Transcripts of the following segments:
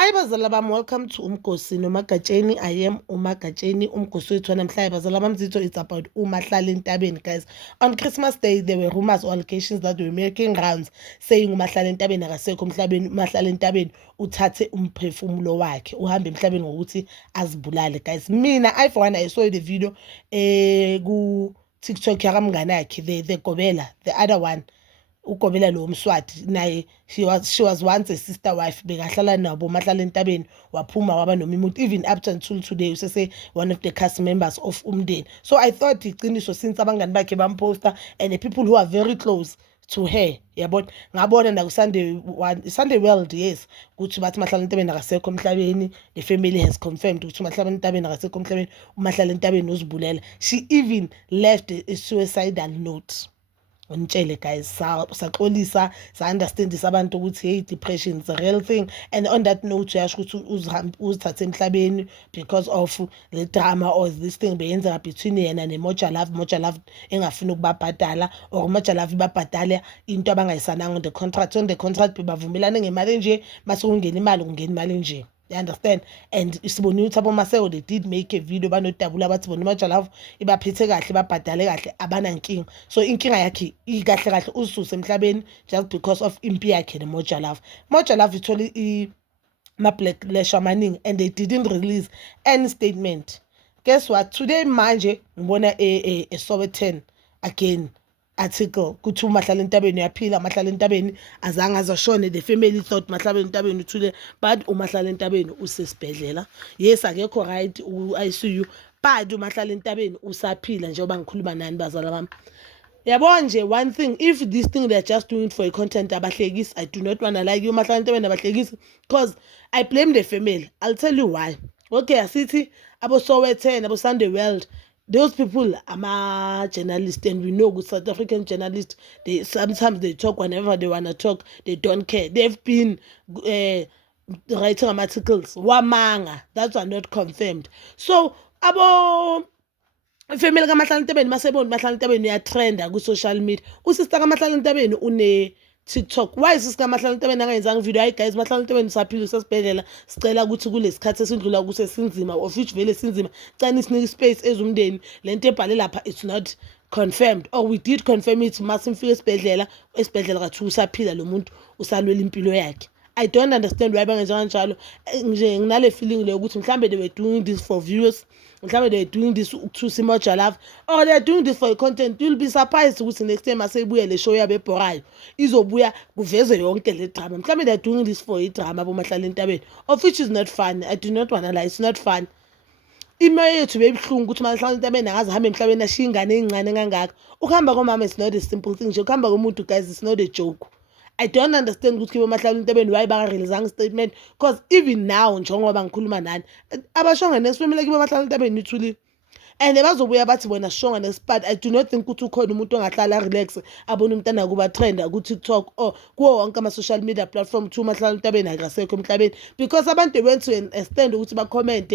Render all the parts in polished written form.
Hi bazala bami, welcome to Umgosi noMagatsheni. I am uMagatsheni. Umgosi wethu namhlanje bazala bami, Zitho, it's about uMahlala Entabeni, guys. On Christmas Day there were rumors or allegations that were making rounds saying uMahlala Entabeni akasekho emhlabeni. uMahlala Entabeni uthathe umphefumulo wakhe, uhambe emhlabeni ngokuthi azibulale, guys. Mina for one, I saw the video ku TikTok yakamngane yakhe, the Gobela, the other one, uGobela lo Mswati naye, she was once a sister wife, bekahlala nabo Mahlala Entabeni, waphuma waba nomimuntu, even up until today usese one of the cast members of Umndeni. So I thought iqiniso since abangani bakhe bamposter and the people who are very close to her, yabona. Ngabona na Sunday World, yes, ukuthi bathi Mahlala Entabeni akasekho emhlabeni. The family has confirmed ukuthi Mahlala Entabeni akasekho emhlabeni, uMahlala Entabeni uzibulela. She even left a suicidal note. Ngitshele guys, saxolisa, sa-understand abantu ukuthi hey, depression is a real thing, and on that note uyasho ukuthi uzithathe emhlabeni because of the drama or this thing beyenzeka between yena neMoja Love. Moja Love engafuni ukubabhadala, or Moja Love ibabhadala into abangayisananga on the contract. On the contract bebavumelane ngemali nje, mase kungena imali kungena imali nje. You understand? And isiboni ukuthi abomaseko they did make a video banodabula bathi bona Moja Love ibaphethe kahle, babhadale kahle, abana nkinga. So inkinga yakhe ikahle kahle ususe emhlabeni just because of impi yakhe neMoja Love. Moja Love ithole ma-backlash amaningi and they didn't release any statement. Guess what? Today manje ngibona a Sowetan again article kuthi uMahlala Entabeni uyaphila, Mahlala Entabeni azange azashone. The family thought Mahlala Entabeni uthule, but uMahlala Entabeni usesibhedlela. Yes, akekho right u-ICU, but uMahlala Entabeni usaphila njengoba ngikhuluma nani bazala bami. Yabona nje one thing, if this thing they're just doing for a content abahlekisi, I do not want to like you Mahlala Entabeni abahlekisi, because I blame the family. I'll tell you why. Okay, asithi abo Sowetan, abo Sunday World, those people are journalists, and we know good South African journalists, they sometimes they talk whenever they want to talk, they don't care. They've been writing articles wamanga that are not confirmed. So abo family kaMahlala Entabeni masebona Mahlala Entabeni uyatrenda ku social media, usister kaMahlala Entabeni une TikTok. Why is sister kaMahlala Entabeni angayenzanga video? Hayi guys, Mahlala Entabeni saphila usesibhedlela, sicela ukuthi kulesikhathi esindlula kuse sinzima, of which vele sinzima, cani sinike space ezumndeni. Lento ebhale lapha it's not confirmed, or we did confirm it masimfika esibhedlela kathi usaphila lo muntu, usalwela impilo yakhe. I don't understand why bangenza kanjalo. Nje nginale feeling le ukuthi mhlambe they were doing this for viewers, mhlambe they were doing this to see Moja Love, or they're doing this for content. You'll be surprised ukuthi next time asebuye le show yabe ebhorayo izobuya kuveze yonke le drama. Mhlambe they're doing this for a drama bo Mahlala Entabeni, of which is not fun. I do not want to lie, it's not fun. Imoya yethu bebhlungu ukuthi Mahlala Entabeni akaze hambe emhlabeni ashiya ingane encane kangaka. Ukuhamba komama is not a simple thing nje, ukuhamba komuntu guys is not a joke. I don't understand ukuthi Mahlala Entabeni why bangareleasanga statement, because even now njengoba ngikhuluma nani abashonga nesifamily kibo Mahlala Entabeni ithuli, and bazobuya bathi bona shonga nespad. I do not think ukuthi ukhona umuntu ongahlala relax abona umntana kuba trenda ku TikTok or kuwo wonke ama social media platform to Mahlala Entabeni akasekho emhlabeni, because abantu went to extend ukuthi ba comment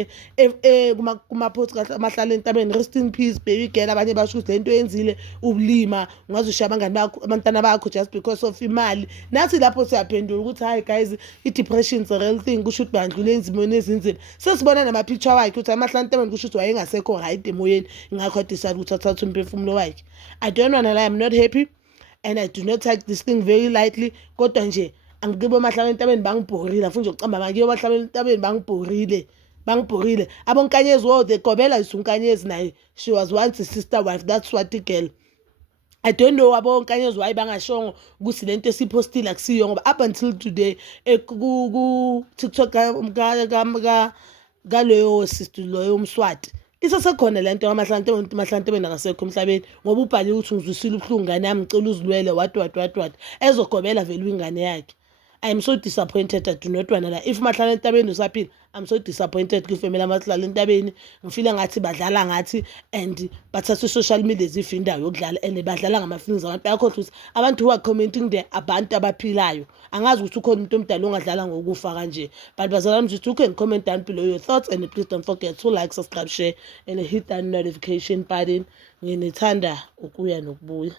kuma post kaMahlala Entabeni, rest in peace baby girl. Abanye basho ukuthi lento yenzile ubulima, ungazoshaya abangani bakho abantwana bakho just because of imali. Nathi lapho siyaphendula ukuthi hi guys, i-depression is a real thing, kusho ukuthi bandlule enzimweni ezinzima. Sesibona nama picture wakhe ukuthi Mahlala Entabeni kusho ukuthi wayengasekho right emoyeni, ngakho decide ukuthi athathe umphefumulo wakhe. I don't want to lie, I'm not happy and I do not take this thing very lightly, kodwa nje angikibo Mahlala Entabeni bangibhorile, afuna nje ukucamba mangiyo Mahlala Entabeni bangibhorile. Abonkanyezi, oh, the Gobela is unkanyezi naye, she was once a sister wife, that's what the girl. I don't know abonkanyezi why bangashongo ukuthi lento esipostile akusiyo, ngoba up until today ku TikTok galoyo sister loyo Mswati isasekhona lento kaMahlala Entabeni akasekho emhlabeni, ngoba ubhaliwe ukuthi ngizwisile ubuhlungu ngane yami, ngicela uzilwele what ezogobela vele ingane yakhe. I am so disappointed. I do not want to lie. If Mahlala Entabeni usaphila, I'm so disappointed ku family Mahlala Entabeni. Ngifila ngathi badlala ngathi and bathatha social media zifa indawo yokudlala, and badlala ngama-feelings abantu. Bayakhohlwa ukuthi abantu who are commenting there abantu abaphilayo. Angazi ukuthi ukhona umuntu omdala ongadlala ngokufa kanje. But bazala bami, you can comment down below your thoughts, and please don't forget to like, subscribe, share and hit that notification button. Nginethanda ukuya nokubuya.